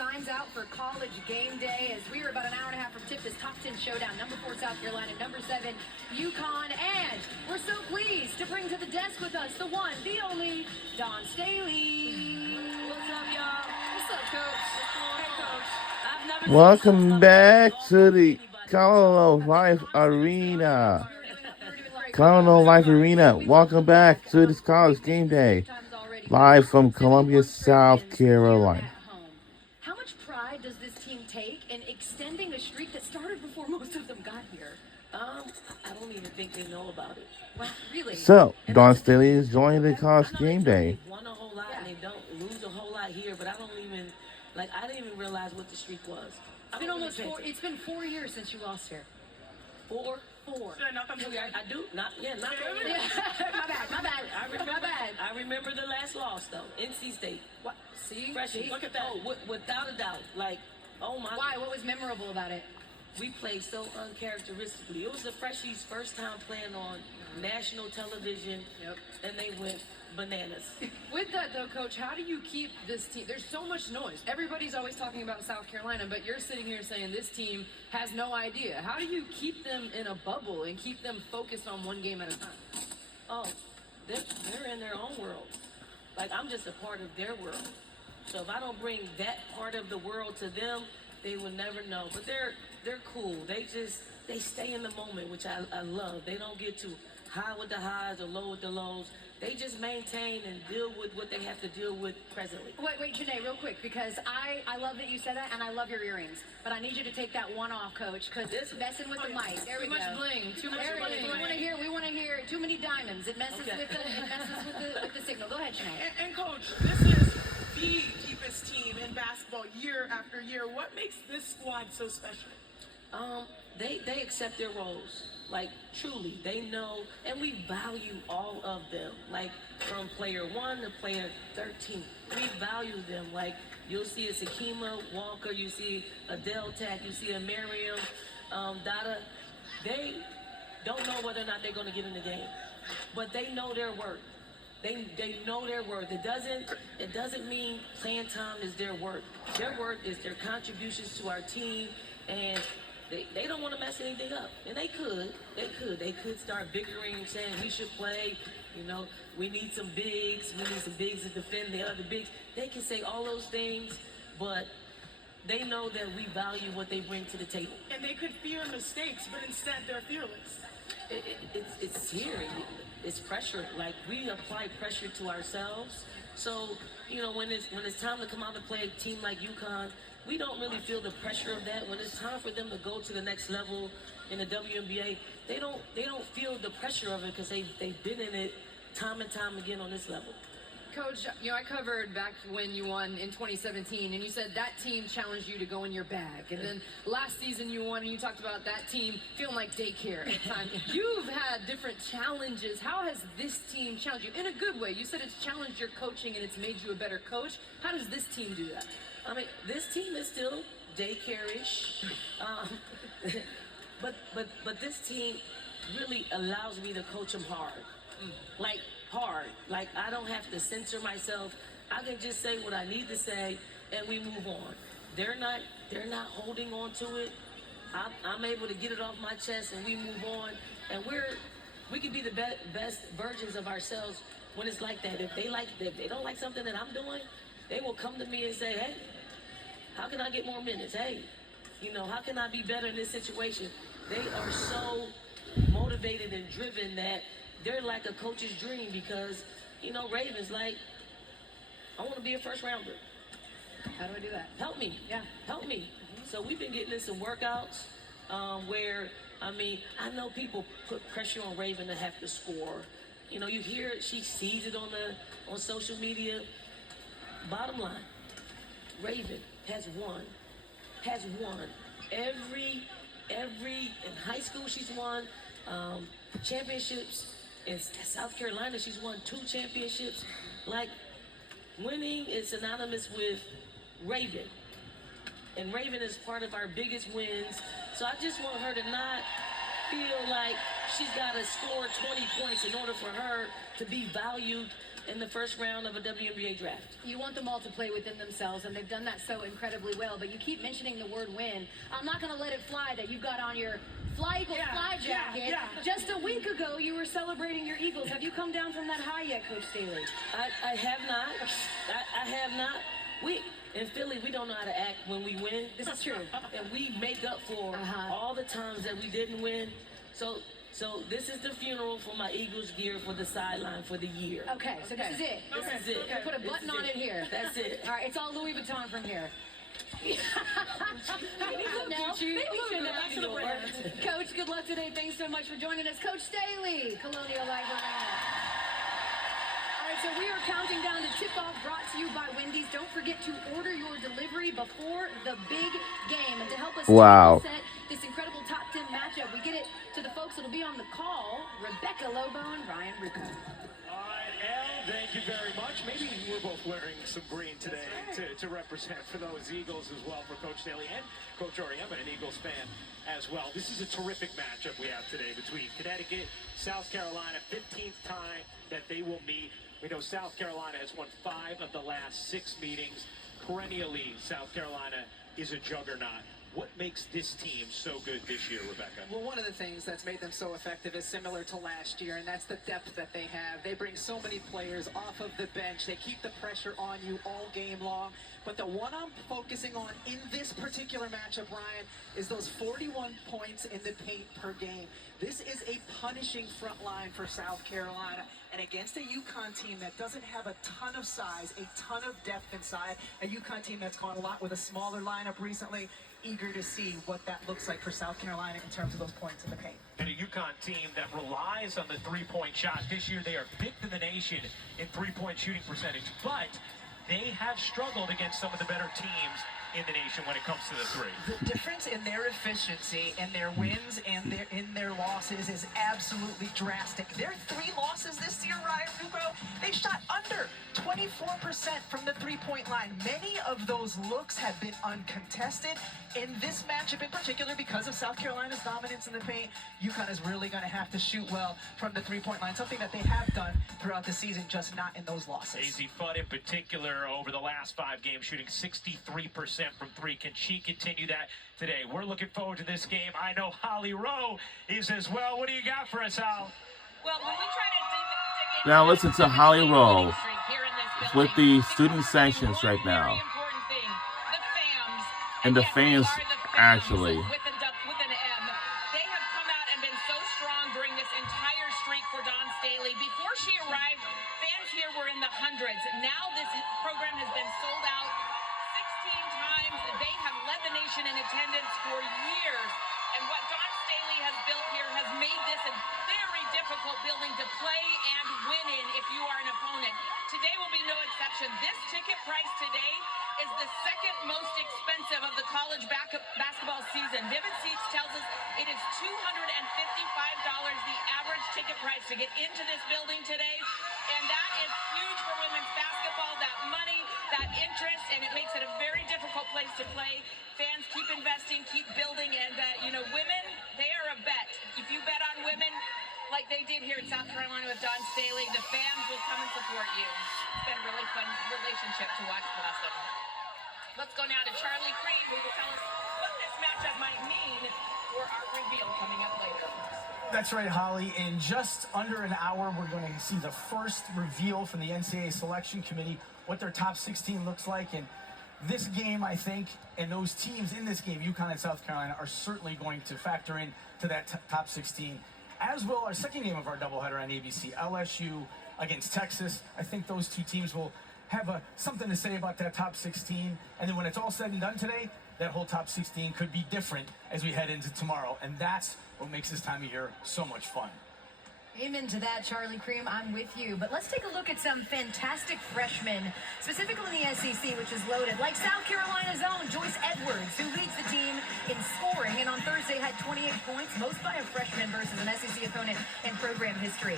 signs out for College Game Day as we are about an hour and a half from tip this top 10 showdown. Number 4, South Carolina. Number 7, UConn. And we're so pleased to bring to the desk with us the one, the only, Dawn Staley. What's up, y'all? What's up, Coach? Hey, Coach. I've never seen Welcome something back like to the anybody. Colorado Life Arena. We're doing great. Colorado Life Arena. Welcome back to this College Game Day. Live from Columbia, South Carolina. How much pride does this team take in extending a streak that started before most of them got here? I don't even think they know about it. Well, really? So, Dawn Staley is joining the College Game Day. They won a whole lot and they don't lose a whole lot here, but I didn't even realize what the streak was. It's been 4 years since you lost here. 4? 4. I do. Not Yeah. My bad. I remember the last loss though. NC State. What? See? Freshman. Look at that. Oh, without a doubt. Like, oh my. Why? What was memorable about it? We played so uncharacteristically. It was the freshies' first time playing on national television, and they went bananas. With that though, Coach, how do you keep this team? There's so much noise. Everybody's always talking about South Carolina, but you're sitting here saying this team has no idea. How do you keep them in a bubble and keep them focused on one game at a time? Oh, they're in their own world. Like, I'm just a part of their world. So if I don't bring that part of the world to them, they will never know. But they're cool. They stay in the moment, which I love. They don't get too high with the highs or low with the lows. They just maintain and deal with what they have to deal with presently. Wait, Janae, real quick, because I love that you said that, and I love your earrings. But I need you to take that one off, Coach, because it's messing with the mic. There we go. Too much bling. Too much bling. We want to hear too many diamonds. It messes with the signal. Go ahead, Janae. And Coach, this is the deepest team in basketball year after year. What makes this squad so special? They accept their roles. Like, truly, they know, and we value all of them. Like, from player 1 to player 13, we value them. Like, you'll see a Sakima Walker, you see a Deltac, you see a Miriam, Dada. They don't know whether or not they're going to get in the game, but they know their worth. They know their worth. It doesn't mean playing time is their worth. Their worth is their contributions to our team, and they don't want to mess anything up. And they could start bickering, saying we should play, we need some bigs to defend the other bigs. They can say all those things, but they know that we value what they bring to the table. And they could fear mistakes, but instead they're fearless. It's here. It's pressure. Like, we apply pressure to ourselves. So, when it's time to come out and play a team like UConn, we don't really feel the pressure of that. When it's time for them to go to the next level in the WNBA, they don't feel the pressure of it because they've been in it time and time again on this level. Coach, I covered back when you won in 2017, and you said that team challenged you to go in your bag. And then last season you won, and you talked about that team feeling like daycare at the time. You've had different challenges. How has this team challenged you? In a good way. You said it's challenged your coaching, and it's made you a better coach. How does this team do that? I mean, this team is still daycare-ish, but this team really allows me to coach them hard, hard. Like, I don't have to censor myself. I can just say what I need to say, and we move on. They're not holding on to it. I'm able to get it off my chest, and we move on. And we can be the best versions of ourselves when it's like that. If they don't like something that I'm doing, they will come to me and say, hey, how can I get more minutes? Hey, how can I be better in this situation? They are so motivated and driven that they're like a coach's dream because, Raven's like, I want to be a first rounder. How do I do that? Help me. Yeah. Help me. So we've been getting in some workouts where, I know people put pressure on Raven to have to score. You hear it, she sees it on social media. Bottom line, Raven has won every in high school she's won championships. In South Carolina she's won 2 championships. Like, winning is synonymous with Raven, and Raven is part of our biggest wins. So I just want her to not feel like she's got to score 20 points in order for her to be valued in the first round of a WNBA draft. You want them all to play within themselves, and they've done that so incredibly well. But you keep mentioning the word win. I'm not going to let it fly that you've got on your Fly Eagles fly jacket. Just a week ago, you were celebrating your Eagles. Have you come down from that high yet, Coach Staley? I have not. I have not. In Philly, we don't know how to act when we win. This is true. And we make up for all the times that we didn't win. So this is the funeral for my Eagles gear for the sideline for the year. Okay, so this is it. This is it. Put a button on it here. That's it. All right, it's all Louis Vuitton from here. Coach, good luck today. Thanks so much for joining us. Coach Staley, Colonial Librarian. All right, so we are counting down to tip-off, brought to you by Wendy's. Don't forget to order your delivery before the big game. And to help us set this incredible top 10 matchup, we get it to the folks that'll be on the call, Rebecca Lobo and Ryan Rucco. All right, Elle, thank you very much. Maybe we're both wearing some green today to represent for those Eagles as well, for Coach Staley and Coach Auriemma, an Eagles fan as well. This is a terrific matchup we have today between Connecticut, South Carolina, 15th time that they will meet. We know South Carolina has won 5 of the last 6 meetings. Perennially, South Carolina is a juggernaut. What makes this team so good this year, Rebecca? Well, one of the things that's made them so effective is similar to last year, and that's the depth that they have. They bring so many players off of the bench. They keep the pressure on you all game long. But the one I'm focusing on in this particular matchup, Ryan, is those 41 points in the paint per game. This is a punishing front line for South Carolina. And against a UConn team that doesn't have a ton of size, a ton of depth inside, a UConn team that's gone a lot with a smaller lineup recently, eager to see what that looks like for South Carolina in terms of those points in the paint. And a UConn team that relies on the three-point shot. This year they are fifth in the nation in three-point shooting percentage, but they have struggled against some of the better teams in the nation when it comes to the three. The difference in their efficiency and their wins and their losses is absolutely drastic. Their 3 losses this year, Ryan Rucco, they shot under 24% from the three-point line. Many of those looks have been uncontested. In this matchup in particular, because of South Carolina's dominance in the paint, UConn is really going to have to shoot well from the three-point line, something that they have done throughout the season, just not in those losses. Azzi Fudd in particular over the last 5 games shooting 63% from 3. Can she continue that today? We're looking forward to this game. I know Holly Rowe is as well. What do you got for us, Hal? Well, when we try to dig Now listen to Holly Rowe with the student sanctions right now. And the fans, actually. With an M. They have come out and been so strong during this entire streak for Dawn Staley. Before she arrived, fans here were in the hundreds. Now this program has been sold out 16 times. They have led the nation in attendance for years. And what Dawn Staley has built here has made this a very difficult building to play and win in if you are an opponent. Today will be no exception. This ticket price today is the second most expensive of the college basketball season. Vivid Seats tells us it is $255 the average ticket price to get into this building today. And that is huge for women's basketball, that money, that interest, and it makes it a very difficult place to play. Fans keep investing, keep building, and women, they are a bet. If you bet on women, like they did here in South Carolina with Dawn Staley, the fans will come and support you. It's been a really fun relationship to watch blossom. Let's go now to Charlie Crane, who will tell us what this matchup might mean for our reveal coming up later. That's right, Holly. In just under an hour, we're going to see the first reveal from the NCAA Selection Committee, what their top 16 looks like. And this game, I think, and those teams in this game, UConn and South Carolina, are certainly going to factor in to that top 16. As will our second game of our doubleheader on ABC, LSU against Texas. I think those two teams will have something to say about that top 16. And then when it's all said and done today, that whole top 16 could be different as we head into tomorrow. And that's what makes this time of year so much fun. Amen to that, Charlie Cream. I'm with you. But let's take a look at some fantastic freshmen, specifically in the SEC, which is loaded, like South Carolina's own Joyce Edwards, who leads the team in scoring, and on Thursday had 28 points, most by a freshman versus an SEC opponent in program history.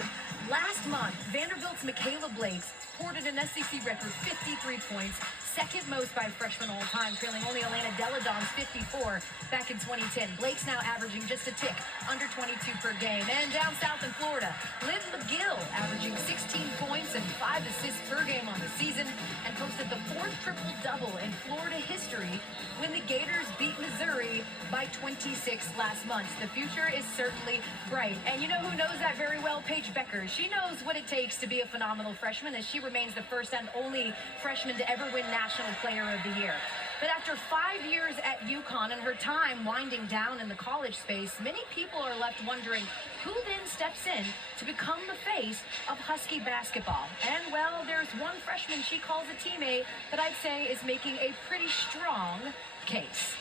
Last month, Vanderbilt's Michaela Blakes ported an SEC record 53 points, second most by a freshman all time, trailing only Elena Deladon's 54 back in 2010. Blake's now averaging just a tick under 22 per game. And down south in Florida, Liv McGill averaging 16 points and 5 assists per game on the season and posted the fourth triple-double in Florida history when the Gators beat Missouri by 26 last month. The future is certainly bright. And you know who knows that very well? Paige Becker. She knows what it takes to be a phenomenal freshman, as she remains the first and only freshman to ever win National Player of the Year. But after 5 years at UConn and her time winding down in the college space, many people are left wondering who then steps in to become the face of Husky basketball. And well, there's one freshman she calls a teammate that I'd say is making a pretty strong case.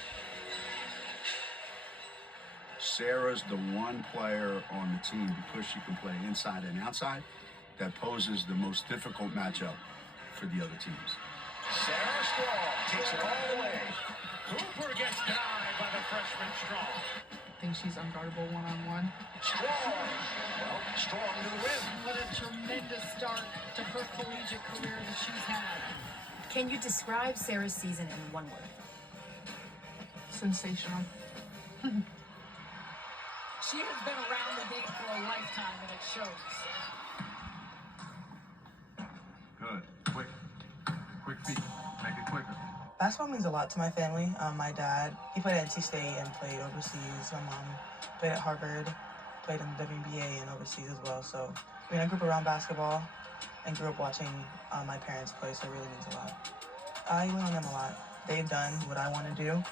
Sarah's the one player on the team, because she can play inside and outside, that poses the most difficult matchup for the other teams. Sarah Strong takes it all the way. Cooper gets denied by the freshman Strong. I think she's unguardable one-on-one. Strong. Well, Strong to the rim. What a tremendous start to her collegiate career that she's had. Can you describe Sarah's season in one word? Sensational. She has been around the game for a lifetime, and it shows. Good. Quick feet. Make it quicker. Basketball means a lot to my family. My dad, he played at NC State and played overseas. My mom played at Harvard, played in the WNBA and overseas as well. So, I mean, I grew up around basketball and grew up watching my parents play, so it really means a lot. I lean on them a lot. They've done what I want to do.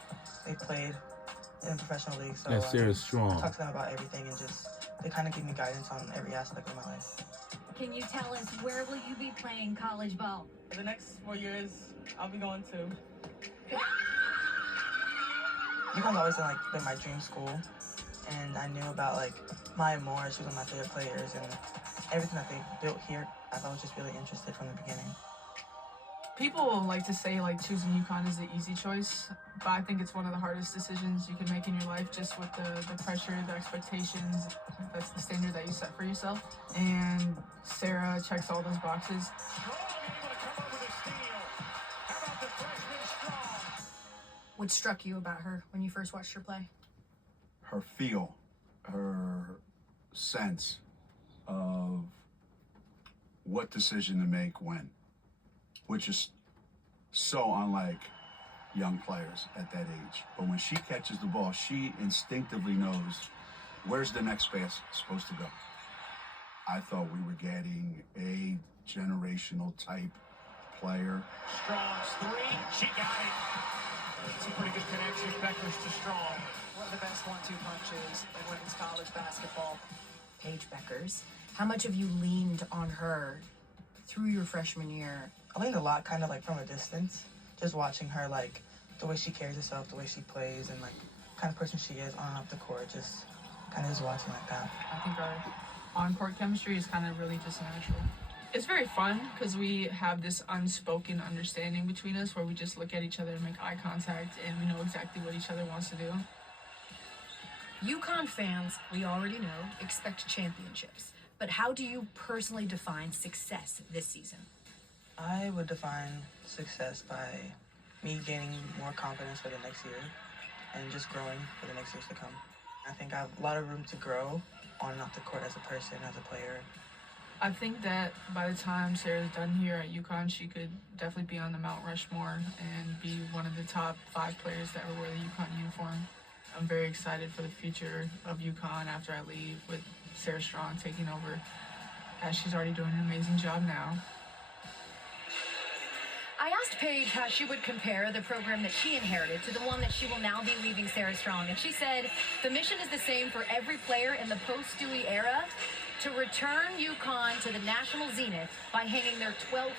They've played in professional league, so That's Sarah Strong. talk to them about everything, and just they kind of give me guidance on every aspect of my life. Can you tell us, where will you be playing college ball? For the next 4 years, I'll be going to. UConn's always been my dream school, and I knew about Maya Moore. She was one of my favorite players, and everything that they built here, I was just really interested from the beginning. People like to say choosing UConn is the easy choice, but I think it's one of the hardest decisions you can make in your life, just with the pressure, the expectations. That's the standard that you set for yourself. And Sarah checks all those boxes. Strong able to come up with a steal. How about the freshman Strong? What struck you about her when you first watched her play? Her feel, her sense of what decision to make when, which is so unlike young players at that age. But when she catches the ball, she instinctively knows where's the next pass supposed to go. I thought we were getting a generational type player. Strong's three. She got it. It's a pretty good connection. Beckers to Strong. One of the best 1-2 punches in women's college basketball. Paige Beckers. How much have you leaned on her through your freshman year? I leaned a lot, kind of from a distance, just watching her, the way she carries herself, the way she plays, and kind of person she is on and off the court, just kind of just watching like that. I think our on-court chemistry is kind of really just natural. It's very fun because we have this unspoken understanding between us where we just look at each other and make eye contact, and we know exactly what each other wants to do. UConn fans, we already know, expect championships. But how do you personally define success this season? I would define success by me gaining more confidence for the next year and just growing for the next years to come. I think I have a lot of room to grow on and off the court as a person, as a player. I think that by the time Sarah's done here at UConn, she could definitely be on the Mount Rushmore and be one of the top 5 players to ever wear the UConn uniform. I'm very excited for the future of UConn after I leave, with Sarah Strong taking over, as she's already doing an amazing job now. I asked Paige how she would compare the program that she inherited to the one that she will now be leaving Sarah Strong. And she said, the mission is the same for every player in the post-Dewey era, to return UConn to the national zenith by hanging their 12th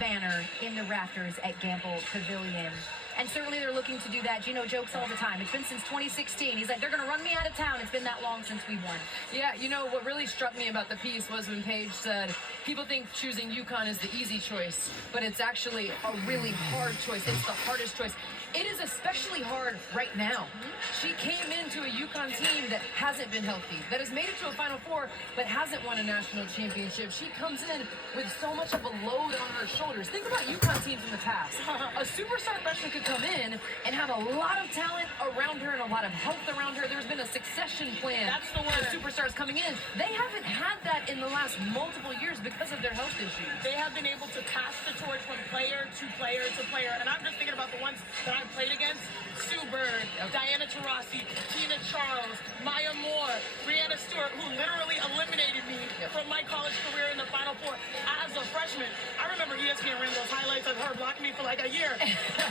banner in the rafters at Gamble Pavilion. And certainly they're looking to do that. Gino jokes all the time. It's been since 2016. He's like, they're going to run me out of town. It's been that long since we've won. Yeah, what really struck me about the piece was when Paige said, people think choosing UConn is the easy choice, but it's actually a really hard choice. It's the hardest choice. it is especially hard right now. She came into a UConn team that hasn't been healthy, that has made it to a Final Four, but hasn't won a national championship. She comes in with so much of a load on her shoulders. Think about UConn teams in the past. A superstar freshman could come in and have a lot of talent around her and a lot of health around her. There's been a succession plan. That's the word. For superstars coming in. They haven't had that in the last multiple years because of their health issues. They have been able to pass the torch from player to player to player. And I'm just thinking about the ones that I've played against. Sue Bird, Diana Taurasi, Tina Charles, Maya Moore, Brianna Stewart, who literally eliminated me from my college career in the Final Four as a freshman. I remember ESPN ran those highlights of her blocking me for like a year.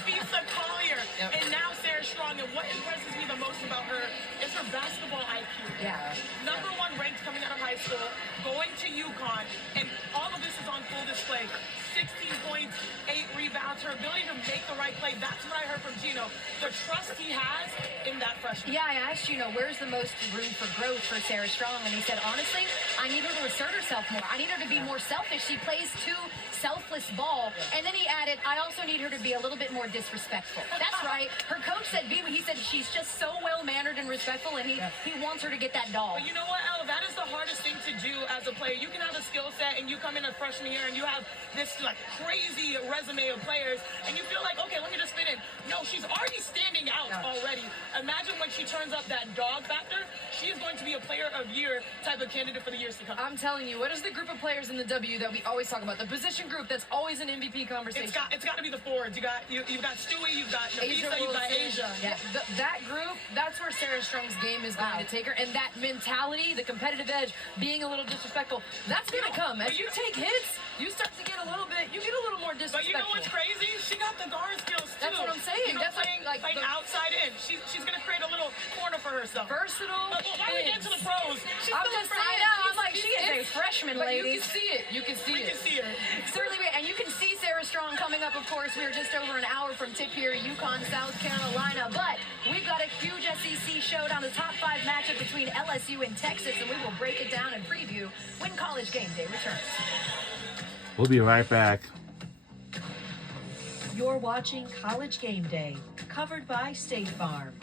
Lisa Collier, and now Sarah Strong. And what impresses me the most about her is her basketball IQ. Yeah. Number 1 ranked coming out of high school, going to UConn, and all of this is on full display. 16 points, 8 rebounds, her ability to make the right play. That's what I heard from Gino. The trust he has in that freshman. Yeah, I asked Gino, where's the most room for growth for Sarah Strong? And he said, honestly, I need her to assert herself more. I need her to be more selfish. She plays too selfless ball. And then he added, I also need her to be a little bit more disrespectful. That's right. Her coach said, he said she's just so well-mannered and respectful, and he wants her to get that dog. But you know what, Elle? That is the hardest thing to do as a player. You can have a skill set, and you come in a freshman year, and you have this like crazy resume of players, and you feel like, okay, let me just fit in. No, she's already standing out already. Imagine when she turns up that dog factor. She is going to be a player of year type of candidate for the years to come. I'm telling you, what is the group of players in the W that we always talk about? The position group that's always an MVP conversation. It's got to be the forwards. You've got Stewie, you've got Nafisa, you've got Asia. Yeah, that group, that's where Sarah Strong's game is going to take her. And that mentality, the competitive edge, being a little disrespectful, that's going to come. As you take hits, you start to get a little more disrespectful. But you know what's crazy? She got the guard skills too. That's what I'm saying. You know, That's playing outside in. She's going to create a little corner for herself. Versatile. But why are we getting to the pros? She's I'm still a just freshman. saying, I'm like, she is a freshman, But ladies. you can see it. You can see We it. can see her. Certainly, and you can see Sarah Strong coming up, of course. We're just over an hour from tip here, UConn, South Carolina. But we've got a huge SEC showdown, the top 5 matchup between LSU and Texas, and we will break it down and preview when College Game Day returns. We'll be right back. You're watching College Game Day, covered by State Farm.